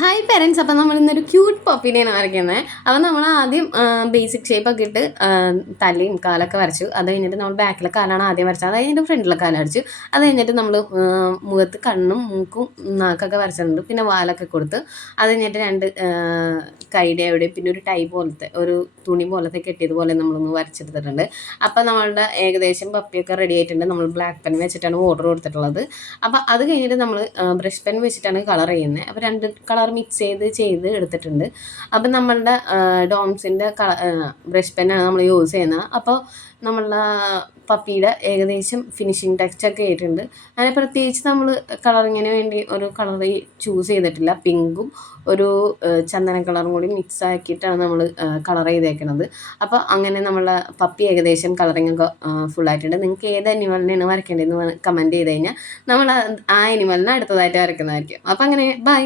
Hi parents, അപ്പം നമ്മൾ ഇന്നൊരു ക്യൂട്ട് പപ്പീനെയാണ് വരയ്ക്കുന്നത്. അപ്പം നമ്മൾ ആദ്യം ബേസിക് ഷേപ്പൊക്കെ ഇട്ട് തലയും കാലൊക്കെ വരച്ചു. അത് കഴിഞ്ഞിട്ട് നമ്മൾ ബാക്കിലെ കാലാണ് ആദ്യം വരച്ചത്. അത് കഴിഞ്ഞിട്ട് ഫ്രണ്ടിലെ കാല വരച്ചു. അത് കഴിഞ്ഞിട്ട് നമ്മൾ മുഖത്ത് കണ്ണും മൂക്കും നാക്കൊക്കെ വരച്ചിട്ടുണ്ട്. പിന്നെ വാലൊക്കെ കൊടുത്ത് അത് കഴിഞ്ഞിട്ട് രണ്ട് കൈയുടെ അവിടെ പിന്നെ ഒരു ടൈ പോലത്തെ ഒരു തുണി പോലത്തെ കെട്ടിയതുപോലെ നമ്മളൊന്ന് വരച്ചെടുത്തിട്ടുണ്ട്. അപ്പം നമ്മളുടെ ഏകദേശം പപ്പിയൊക്കെ റെഡി ആയിട്ടുണ്ട്. നമ്മൾ ബ്ലാക്ക് പെൻ വെച്ചിട്ടാണ് ഓർഡർ കൊടുത്തിട്ടുള്ളത്. അപ്പം അത് കഴിഞ്ഞിട്ട് നമ്മൾ ബ്രഷ് പെൻ വെച്ചിട്ടാണ് കളർ ചെയ്യുന്നത്. അപ്പോൾ രണ്ട് കളർ മിക്സ് ചെയ്ത് എടുത്തിട്ടുണ്ട്. അപ്പം നമ്മളുടെ ഡോംസിൻ്റെ ബ്രഷ് പെന്നാണ് നമ്മൾ യൂസ് ചെയ്യുന്നത്. അപ്പോൾ നമ്മളുടെ പപ്പിയുടെ ഏകദേശം ഫിനിഷിങ് ടച്ചൊക്കെ ആയിട്ടുണ്ട്. അങ്ങനെ പ്രത്യേകിച്ച് നമ്മൾ കളറിങ്ങിന് വേണ്ടി ഒരു കളർ ചൂസ് ചെയ്തിട്ടില്ല. പിങ്കും ഒരു ചന്ദന കളറും കൂടി മിക്സ് ആക്കിയിട്ടാണ് നമ്മൾ കളർ ചെയ്തേക്കുന്നത്. അപ്പോൾ അങ്ങനെ നമ്മളെ പപ്പി ഏകദേശം കളറിങ് ഒക്കെ ഫുള്ളായിട്ടുണ്ട്. നിങ്ങൾക്ക് ഏത് അനിമലിനെയാണ് വരയ്ക്കേണ്ടതെന്ന് കമൻറ്റ് ചെയ്ത് കഴിഞ്ഞാൽ നമ്മൾ ആ അനിമലിനെ അടുത്തതായിട്ട് വരയ്ക്കുന്നതായിരിക്കും. അപ്പോൾ അങ്ങനെ ബൈ.